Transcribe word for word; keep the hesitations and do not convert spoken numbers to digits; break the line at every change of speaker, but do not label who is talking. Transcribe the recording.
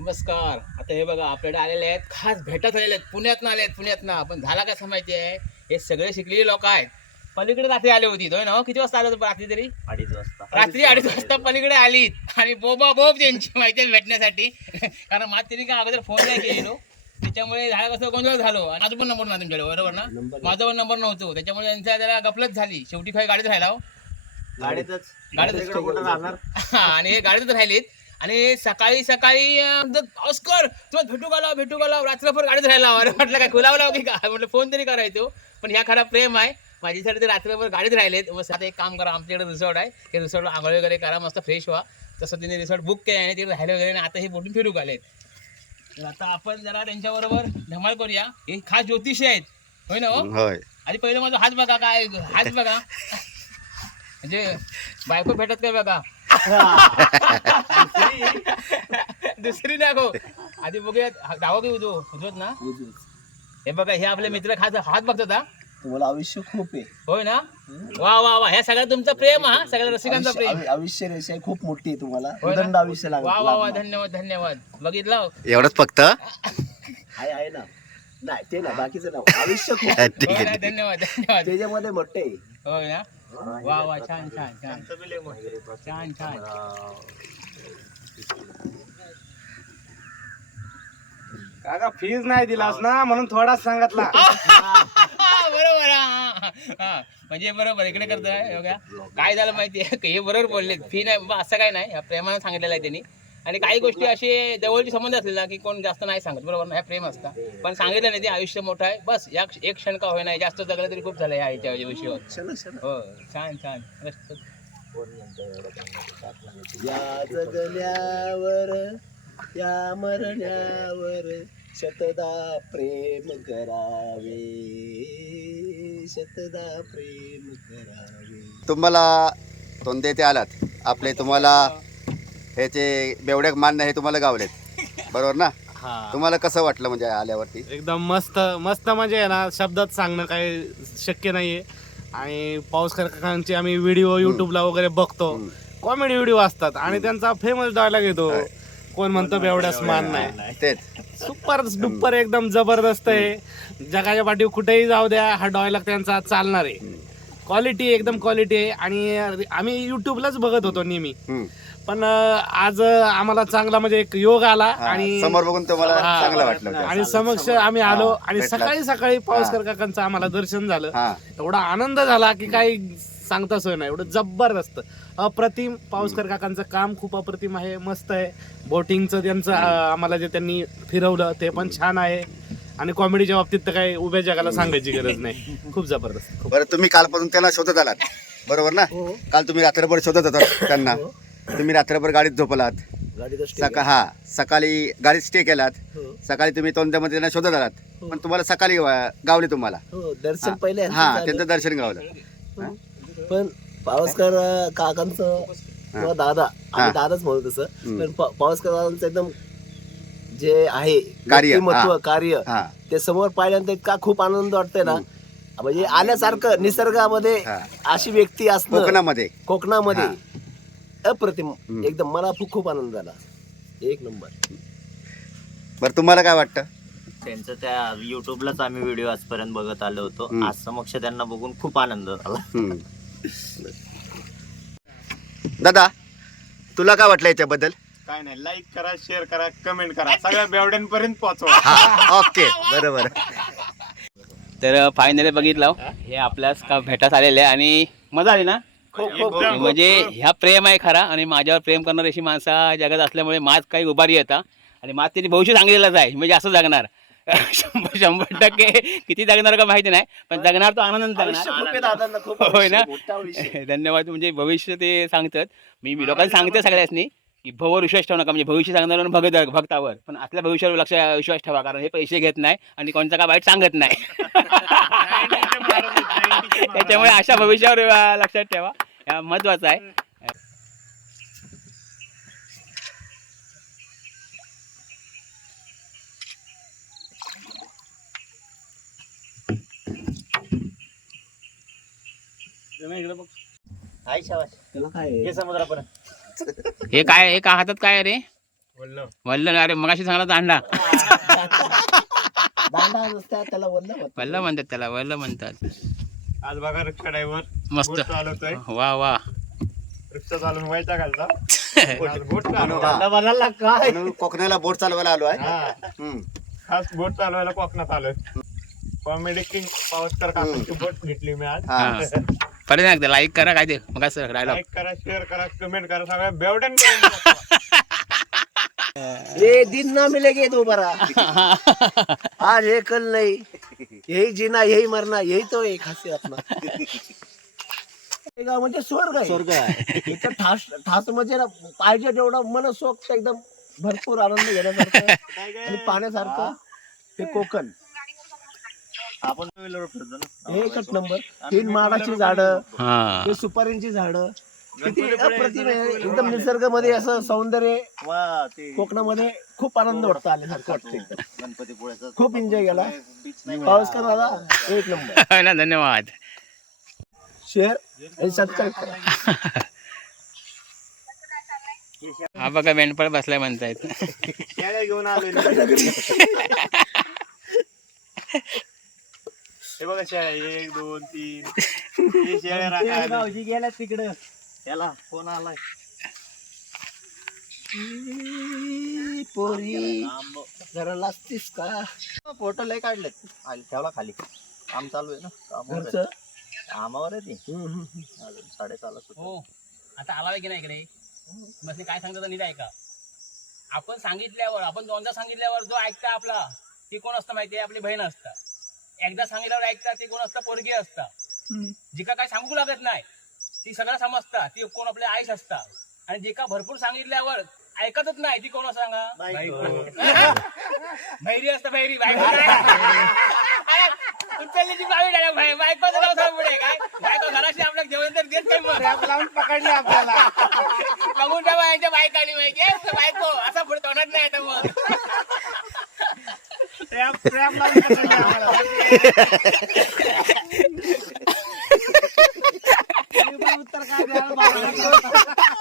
नमस्कार. आता हे बघा आपल्याकडे आलेले आहेत, खास भेटत आलेले आहेत, पुण्यातनं आले आहेत. पुण्यातनं आपण झाला कसं माहिती आहे, हे सगळे शिकलेले लोक आहेत. पलीकडे रात्री आली होती होय ना? किती वाजता आलो होतो रात्री? तरी
अडीच वाजता
रात्री अडीच वाजता पलीकडे आली आणि बोबा बोब त्यांची माहिती भेटण्यासाठी. कारण माझ तिने काय अगोदर फोन नाही केलेलो, त्याच्यामुळे झालं कसं गोंधळ झालो. आणि माझा पण नंबर नव्हता तुमच्याकडे, बरोबर ना? माझा पण नंबर नव्हतो, त्याच्यामुळे त्यांचा जरा गफलत झाली. शेवटी काही गाडीत राहिला हो.
गाडीतच
गाडीतच
कुठं राहणार.
आणि हे गाडीतच राहिलीत. आणि सकाळी सकाळी ऑस्कर तुला भेटू गाला भेटू गाला रात्रभर गाडीत राहिला. अरे म्हटलं काय खुलावला की काय, म्हटलं फोन तरी करायचो. पण ह्या खरा प्रेम आहे माझ्यासाठी, ते रात्रभर गाडीत राहिलेत. मग आता एक काम करा, आमच्याकडे रिसॉर्ट आहे, हे रिसॉर्टला आंघोळ वगैरे करा, मस्त फ्रेश व्हा. तसं तिने रिसॉर्ट बुक केलं आणि ते राहिले वगैरे, आणि आता हे बोटून फिरू आलेत. तर आता आपण जरा त्यांच्याबरोबर धमाल करूया. हे खास ज्योतिषी आहेत होय ना?
होय.
आधी पहिलं माझा हात बघा, काय हात बघा, म्हणजे बायको भेटत काय बघा. दुसरी नको, आधी बघूयात. डावा की उजो? उजवत ना. हे बघा, हे आपले मित्र खास हात बघतात. हा,
तुम्हाला आयुष्य खूप आहे
होय ना? वा वा वा, ह्या सगळ्या तुमचं प्रेम, हा सगळ्या रसिकांचा प्रेम.
आयुष्य रेषा खूप मोठी आहे तुम्हाला.
होय ना?
उदंड आयुष्य लागलं.
वा वा वा, धन्यवाद धन्यवाद. बघितलं
एवढंच फक्त.
आहे आहे ना. नाही ते ना, बाकीचं ना. आयुष्य खूप आहे.
ठीक
होय ना,
आहे.
धन्यवाद धन्यवाद.
त्याच्यामध्ये मोठे आहे.
होय ना? वा वा, छान छान छान छान छान.
काका फीज नाही दिलास ना, म्हणून थोडाच सांगितला.
बरोबर. हा, हा. म्हणजे बरोबर इकडे करतोय. बघा काय झालं माहितीये, हे बरोबर बोलले. फी नाही बाबा, असं काय नाही, प्रेमानं सांगितलेलं आहे त्यांनी. आणि काही गोष्टी असे जवळचे संबंध असले ना की कोण जास्त नाही सांगत, बरोबर ना? ह्या प्रेम असतं. पण सांगितलं नाही ते आयुष्य मोठं आहे, बस या एक क्षण का होईना, जास्त जगलं तरी खूप झालं ह्या याच्या विषयावर.
क्षण क्षण.
हो, छान छान.
या जगल्यावर या मरण्यावर शतदा प्रेम करावे, शतदा प्रेम करावे.
तुम्हाला तोंडे ते आलात आपले, तुम्हाला ह्याचे बेवड्याक मान्य हे तुम्हाला गावलेत, बरोबर ना?
हा,
तुम्हाला कसं वाटलं म्हणजे आल्यावरती?
एकदम मस्त मस्त. म्हणजे आहे ना, शब्दात सांगणं काही शक्य नाहीये. आणि पाऊसकर काकांचे आम्ही व्हिडिओ युट्यूबला वगैरे बघतो, कॉमेडी व्हिडिओ असतात, आणि त्यांचा फेमस डायलॉग येतो, कोण म्हणतो बेवड्यास मान नाही.
तेच
सुपर डुपर एकदम जबरदस्त आहे. जगाच्या पाठीवर कुठेही जाऊ द्या, हा डायलॉग त्यांचा चालणार आहे. क्वालिटी एकदम क्वालिटी आहे. आणि आम्ही युट्यूबलाच बघत होतो नेहमी,
हम्म.
पण आज आम्हाला चांगला म्हणजे एक योग आला.
हा,
आणि
समोर बघून तुम्हाला
हा,
चांगलं वाटलं.
आणि समक्ष आम्ही आलो,
हा,
आणि
भेटलात.
सकाळी सकाळी पावसकर काकांचं आम्हाला दर्शन झालं.
हा,
एवढा आनंद झाला की काही सांगता सोय नाही. एवढं जबरदस्त अप्रतिम. पावसकर काकांचं काम खूप अप्रतिम आहे, मस्त आहे. बोटिंगचं त्यांचं अं, आम्हाला जे त्यांनी फिरवलं ते पण छान आहे. आणि कॉमेडीच्या बाबतीत तर काही उभ्या जगाला सांगायची गरज नाही, खूप जबरदस्त. खूप.
बरं, तुम्ही कालपासून त्यांना शोधत आलात, बरोबर ना? काल तुम्ही रात्रभर शोधत होता त्यांना. तुम्ही रात्रभर गाडीत झोपलात,
गाडीत
सका हा सकाळी गाडीत स्टे केलात, सकाळी तुम्ही तोंड्यामध्ये त्यांना शोधत आलात, पण तुम्हाला सकाळी अं, गावले तुम्हाला.
हो, दर्शन पहिले
हा,
झालं.
त्यांचं दर्शन गावलं.
पण पावसकर अं, काकांचं किंवा दादा,
हा.
आम्ही दादाच म्हणतो तसं,
हम्म.
पण पा- पावसकर दादांचं एकदम जे आहे
कार्य,
व्यक्तिमत्व,
हा.
कार्य,
हा,
ते समोर पाहिल्यानंतर इतका खूप आनंद वाटतोय ना. म्हणजे आल्यासारखं निसर्गामध्ये
हा.
अशी व्यक्ती असणं
कोकणामध्ये.
कोकणामध्ये
हा.
अप्रतिम.
हम्म.
एकदम मला खूप खूप आनंद झाला, एक नंबर.
बरं, तुम्हाला काय वाटतं?
त्यांचं त्या युट्यूबलाच आम्ही व्हिडिओ आजपर्यंत बघत आलो होतो.
हम्म.
आज समक्ष त्यांना बघून खूप आनंद झाला.
हम्म. दादा, तुला काय वाटलं याच्याबद्दल?
काय नाही, लाईक करा, शेअर करा, कमेंट करा, सगळ्या बेवड्यांपर्यंत पोहोचवा.
हा, ओके, बरोबर.
तर फायनली बघितलं, हे आपल्यास का भेटास आलेले आहे आणि मजा आली ना. म्हणजे ह्या प्रेम आहे खरा, आणि माझ्यावर प्रेम करणारी अशी माणसं जगात असल्यामुळे माझ काही उभारी येतात. आणि माझ त्यांनी भविष्य सांगितलेलंच आहे, म्हणजे असं जगणार. शंभर शंभर टक्के किती जगणार का माहिती नाही, पण जगणार तो आनंद
आयुष्य
जगणार.
खूप आहे दादांना, खूप
होय ना?
आयुष्य, मोठं आयुष्य.
धन्यवाद. म्हणजे भविष्य ते सांगतात, मी मी लोकांना सांगते सगळ्यांनी की भवर विश्वास ठेवू नका, म्हणजे भविष्य सांगणार भगत भक्तावर, पण आपल्या भविष्यावर लक्ष विश्वास ठेवा, कारण हे पैसे घेत नाही आणि कोणता का वाईट सांगत नाही. त्याच्यामुळे अशा भविष्यावर अं, लक्षात ठेवा, या महत्वाचं आहे.
त्याला काय आहे?
हे समुद्रापर्यंत
हे काय, एका हातात काय आहे रे? वल्ल अरे मगाशी सांगला तर अंडा
दांडा नुसता त्याला वल्ल होतं.
वल्ल म्हणतात त्याला वल्ल म्हणतात.
आज बघा रिक्षा ड्रायव्हर
मस्त
चालवतोय.
वा वा
रिक्षा चालवून व्हायचा घालता बोट
मला काय
म्हणून कोकणाला बोट चालवायला आलो आहे
हा
हम्म.
खास बोट चालवायला कोकणात आलोय. कॉमेडी किंग पावसकर काकांची बोट घेतली मी आज.
हा.
परत एकदा लाईक करा काय ते मग असं डायलॉग
लाईक करा, शेअर करा, कमेंट करा, सगळ्या बेवड्यान करून टाका.
ये दिन ना मिलेगे दोबारा आज हे कल नहीं यही जीना यही मरना यही तो एक खासियत अपना हे गाव म्हणजे स्वर्ग आहे.
स्वर्ग आहे.
इथं ठास ठास म्हणजे ना पाहिजे तेवढं मनसोक्त एकदम भरपूर आनंद घेण्यासारखं आणि पाण्यासारखं हे कोकण
आपण
एकच नंबर. तीन माडाची झाडं,
हा
हे सुपारींची झाडं किती अप्रतिम आहे. एकदम निसर्गामध्ये असं सौंदर्य
वा ते
कोकणामध्ये खूप आनंद वाटतं आल्यासारखं वाटतं एकदम.
गणपतीपुळ्याचं
खूप एन्जॉय केला. पाऊस कर दादा एक नंबर.
ना धन्यवाद.
शेअर आणि सबस्क्राईब करा.
हा बघा मेंढपाळ बसलाय म्हणतायत.
शेळ्या घेऊन आलोय. हे बघा शेळ्या एक दोन तीन हे शेळ्या राखा.
गेल्या तिकडं
याला फोन आलाय.
ई, पोरी जरा लाजतीस का?
फोटो लय काढलेत. आले ठेवला खाली. काम चालू आहे ना. कामावर आहे.
घरचं
कामावर आहे ती.
हम्म, हम्म.
अजून साडेसहाला सुद्धा.
हो आता आला की नाही इकडे बस काय सांगतो नीट ऐका. आपण सांगितल्यावर आपण दोनदा सांगितल्यावर जो ऐकता आपला ती कोण असतं माहितीये आपली बहीण असतं. एकदा सांगितल्यावर ऐकता ती कोण असतं पोरगी असतं. जिका काय सांगू लागत नाही ती सगळं समजता ती कोण आपले आईश असता. आणि जिका भरपूर सांगितल्यावर ऐकतच नाही ती कोण सांगा बहिरी असतं. बहिरी बायको उचलली ती बावी डाळ्या बायकोचं नाव सांग पुढे काय बायको घराशी आपल्याला जेवण तर देत नाही.
लावून पकडली आपल्याला.
बघून ठेवा यांच्या बायकानी माहिती बायको असं पुढे तोंडात नाही आता मग
ट्रॅप ट्रॅप लावून पकडली आम्हाला.
उत्तर काय द्यायला